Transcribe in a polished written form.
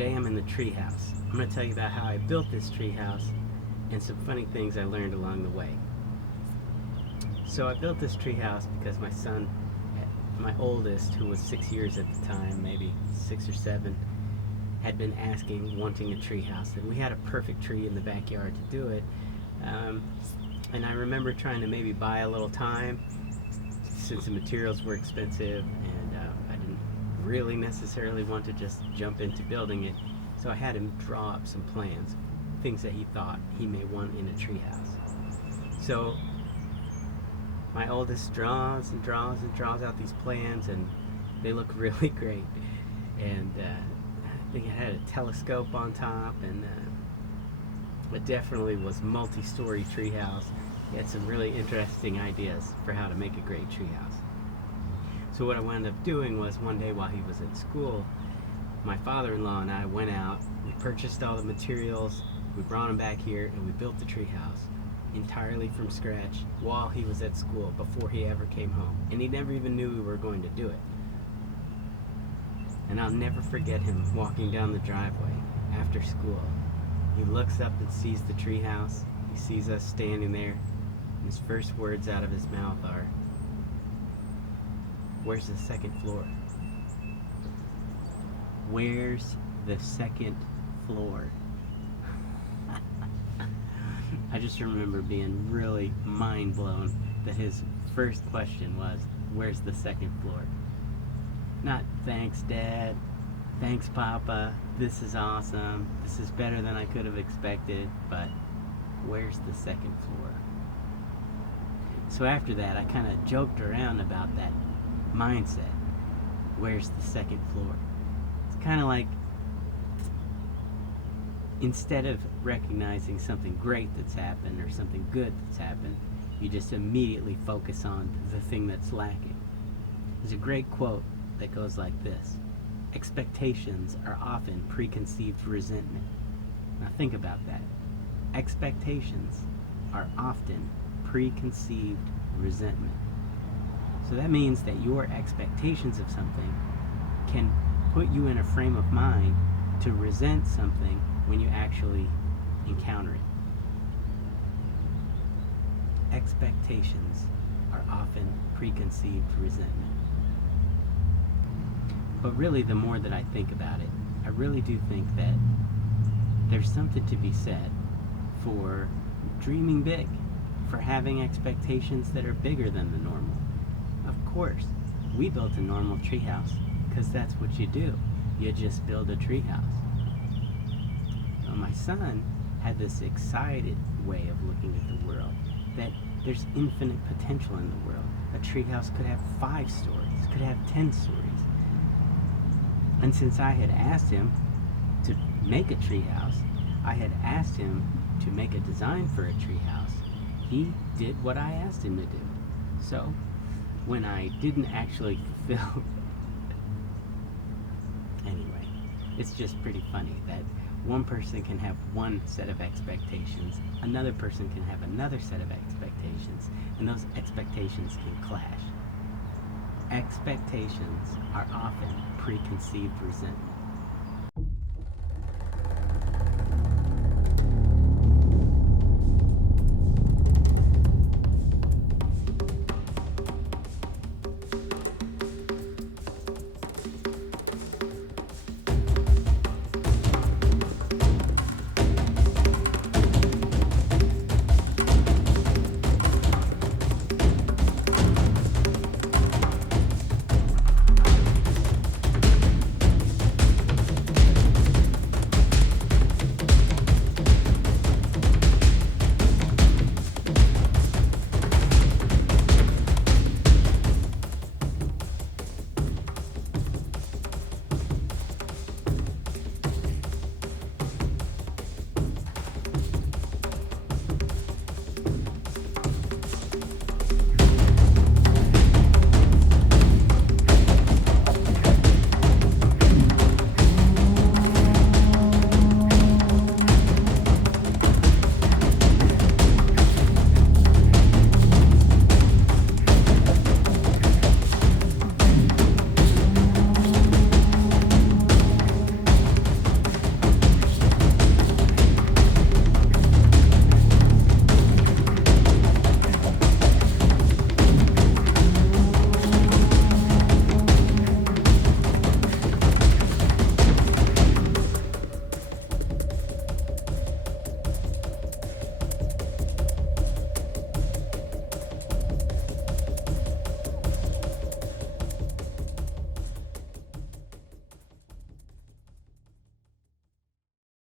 Today I'm in the treehouse. I'm going to tell you about how I built this treehouse and some funny things I learned along the way. So I built this treehouse because my son, my oldest, who was 6 years at the time, maybe 6 or 7, had been wanting a treehouse, and we had a perfect tree in the backyard to do it. And I remember trying to maybe buy a little time since the materials were expensive, and I didn't really necessarily want to just jump into building it. So I had him draw up some plans, things that he thought he may want in a treehouse. So my oldest draws and draws and draws out these plans, and they look really great. And I think it had a telescope on top, and it definitely was multi-story treehouse. He had some really interesting ideas for how to make a great treehouse. So what I wound up doing was, one day while he was at school, my father-in-law and I went out, we purchased all the materials, we brought them back here, and we built the treehouse entirely from scratch while he was at school, before he ever came home. And he never even knew we were going to do it. And I'll never forget him walking down the driveway after school. He looks up and sees the treehouse. He sees us standing there, and his first words out of his mouth are, "Where's the second floor? Where's the second floor?" I just remember being really mind blown that his first question was, "Where's the second floor?" Not, "Thanks, Dad. Thanks, Papa. This is awesome. This is better than I could have expected," but where's the second floor? So after that, I kind of joked around about that mindset. Where's the second floor? It's kind of like, instead of recognizing something great that's happened or something good that's happened, you just immediately focus on the thing that's lacking. There's a great quote that goes like this: "Expectations are often preconceived resentment." Now think about that. Expectations are often preconceived resentment. So that means that your expectations of something can put you in a frame of mind to resent something when you actually encounter it. Expectations are often preconceived resentment. But really, the more that I think about it, I really do think that there's something to be said for dreaming big, for having expectations that are bigger than the normal. Of course, we built a normal treehouse because that's what you do. You just build a treehouse. Well, my son had this excited way of looking at the world, that there's infinite potential in the world. A treehouse could have 5 stories, could have 10 stories. And since I had asked him to make a treehouse, I had asked him to make a design for a treehouse, he did what I asked him to do. So when I didn't actually fulfill anyway, it's just pretty funny that one person can have one set of expectations, another person can have another set of expectations, and those expectations can clash. Expectations are often preconceived resentment.